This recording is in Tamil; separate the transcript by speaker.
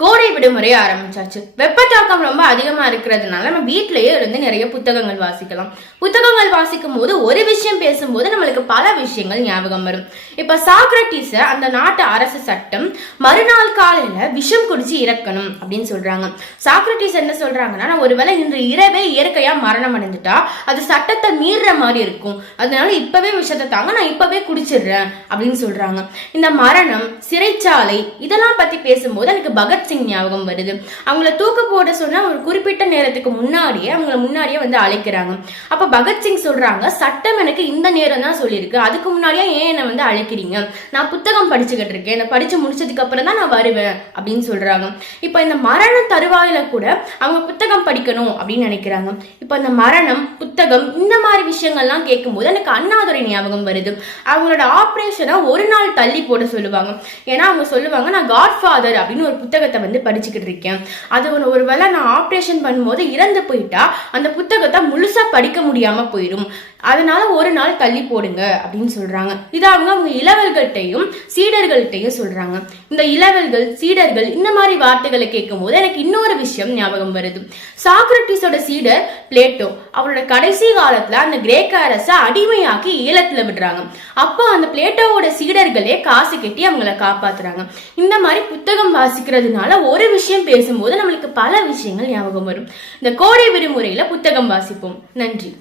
Speaker 1: con விடுமுறை ஆரம்பிச்சாச்சு. வெப்பத்தாக்கம் ரொம்ப அதிகமா இருக்கிறதுனால நம்ம வீட்டிலேயே இருந்து நிறைய புத்தகங்கள் வாசிக்கலாம். புத்தகங்கள் வாசிக்கும் போது ஒரு விஷயம் பேசும்போது நம்மளுக்கு பல விஷயங்கள் ஞாபகம் வரும். இப்ப சாக்ரட்டிஸ அந்த நாட்டு அரசு சட்டம் மறுநாள் காலையில விஷம் குடிச்சு இறக்கணும் அப்படின்னு சொல்றாங்க. சாக்ரட்டிஸ் என்ன சொல்றாங்கன்னா நான் ஒருவேளை இன்று இரவே இயற்கையா மரணம் அடைஞ்சிட்டா அது சட்டத்தை மீறுற மாதிரி இருக்கும். அதனால இப்பவே விஷத்தை தாங்க நான் இப்பவே குடிச்சிடுறேன் அப்படின்னு சொல்றாங்க. இந்த மரணம் சிறைச்சாலை இதெல்லாம் பத்தி பேசும்போது எனக்கு பகத்சிங் ஞாபகம் வருது. அவங்கள தூக்கு போட சொன்னா ஒரு குறிப்பிட்ட நேரத்துக்கு முன்னாடியே அவங்கள முன்னாடியே வந்து அழைக்கிறாங்க. அப்ப பகத்சிங் சொல்றாங்க சட்டம் எனக்கு இந்த நேரம் தான் சொல்லியிருக்கு அதுக்கு முன்னாடியே ஏன் என்னை வந்து அழைக்கிறீங்க? நான் புத்தகம் படிச்சுக்கிட்டு இருக்கேன். என்னை படிச்சு முடிச்சதுக்கு அப்புறம் தான் நான் வருவேன். அப்படின்னு சொல்றாங்க. இப்ப இந்த மரண தருவாயில கூட அவங்க புத்தகம் படிக்கணும் அப்படின்னு நினைக்கிறாங்க. இப்ப இந்த மரணம் புத்தகம் இந்த மாதிரி விஷயங்கள்லாம் கேட்கும்போது எனக்கு அண்ணாதுரை ஞாபகம் வருது. அவங்களோட ஆப்ரேஷனை ஒரு நாள் தள்ளி போட சொல்லுவாங்க. ஏன்னா அவங்க சொல்லுவாங்க நான் காட் ஃபாதர் அப்படின்னு ஒரு புத்தகத்தை வந்து படிச்சுக்கிட்டு இருக்கேன் அது ஒரு ஒருவேளை நான் ஆப்ரேஷன் பண்ணும்போது இறந்து போயிட்டா அந்த புத்தகத்தை முழுசாக படிக்க முடியாமல் போயிடும். அதனால ஒரு நாள் தள்ளி போடுங்க அப்படின்னு சொல்றாங்க. இது அவங்க அவங்க இளவல்கள்கிட்டையும் சீடர்கள்ட்டையும் சொல்றாங்க. இந்த இளவல்கள் சீடர்கள் இந்த மாதிரி வார்த்தைகளை கேட்கும்போது எனக்கு இன்னொரு விஷயம் ஞாபகம் வருது. சாக்ரட்டிஸோட சீடர் பிளேட்டோ அவரோட கடைசி காலத்துல அந்த கிரேக்க அரசை அடிமையாக்கி ஏலத்துல விடுறாங்க. அப்போ அந்த பிளேட்டோவோட சீடர்களே காசு கட்டி அவங்கள காப்பாத்துறாங்க. இந்த மாதிரி புத்தகம் வாசிக்கிறதுனால ஒரு ஒரு விஷயம் பேசும்போது நம்மளுக்கு பல விஷயங்கள் ஞாபகம் வரும். இந்த கோடை விடுமுறையில புத்தகம் வாசிப்போம். நன்றி.